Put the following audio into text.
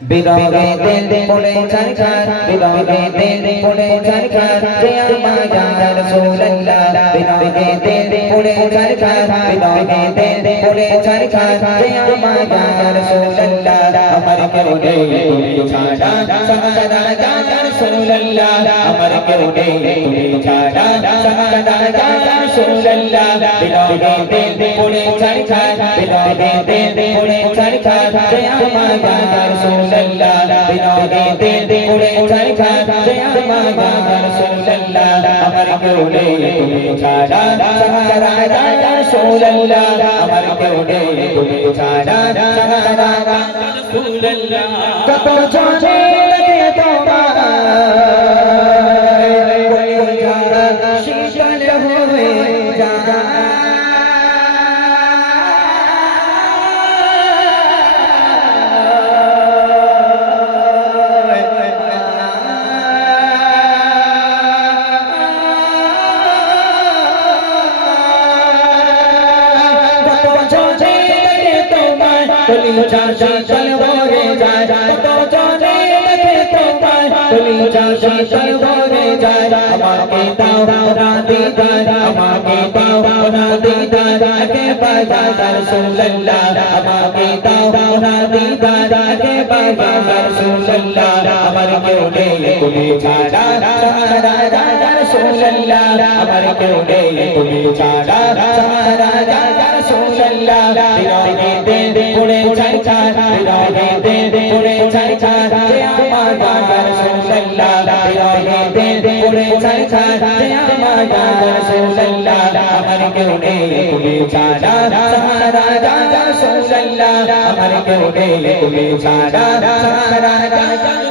বিরহে দিল পড়ে ছারখার বিরহে দিল পড়ে ছারখার যে আমার ইয়া রাসূলুল্লাহ বিরহে দিল পড়ে ছারখার বিরহে দিল পড়ে ছারখার যে আমার ইয়া রাসূলুল্লাহ আমার কেউ নেই তুমি ছাড়া সাহারা ইয়া রাসূলুল্লাহ আমার কেউ নেই তুমি ছাড়া সাহারা ইয়া রাসূলুল্লাহ বিরহে দিল পড়ে ছারখার বিরহে দিল পড়ে ছারখার যে আমার ইয়া রাসূলুল্লাহ বিরহে দিল পড়ে ছারখার যে আমার ইয়া রাসূলুল্লাহ আমার কেউ নেই তুমি ছাড়া সাহারা ইয়া রাসূলুল্লাহ আমার কেউ নেই তুমি ছাড়া সাহারা ইয়া রাসূলুল্লাহ কত জানে লাগে তোমার কোন জানা শীতল হয়ে যায় কলিজা শীতল ভরে যায় কত জানে দেখে তোমায় কলিজা শীতল ভরে যায় আমাকে দাও না দিদার আমাকে দাও না দিদার কে বাজা রাসূলুল্লাহ আমাকে দাও না দিদার কে বাজা রাসূলুল্লাহ আমার কেউ নেই তুমি ছাড়া সাহারা ইয়া রাসূলুল্লাহ আমার কেউ নেই তুমি ছাড়া সাহারা ইয়া রাসূলুল্লাহ বিরহে দিল পড়ে ছারখার বিরহে দিল পড়ে ছারখার যে আমার ইয়া রাসূলুল্লাহ বিরহে দিল পড়ে ছারখার যে আমার ইয়া রাসূলুল্লাহ আমার কেউ নেই তুমি ছাড়া সাহারা ইয়া রাসূলুল্লাহ আমার কেউ নেই তুমি ছাড়া সাহারা ইয়া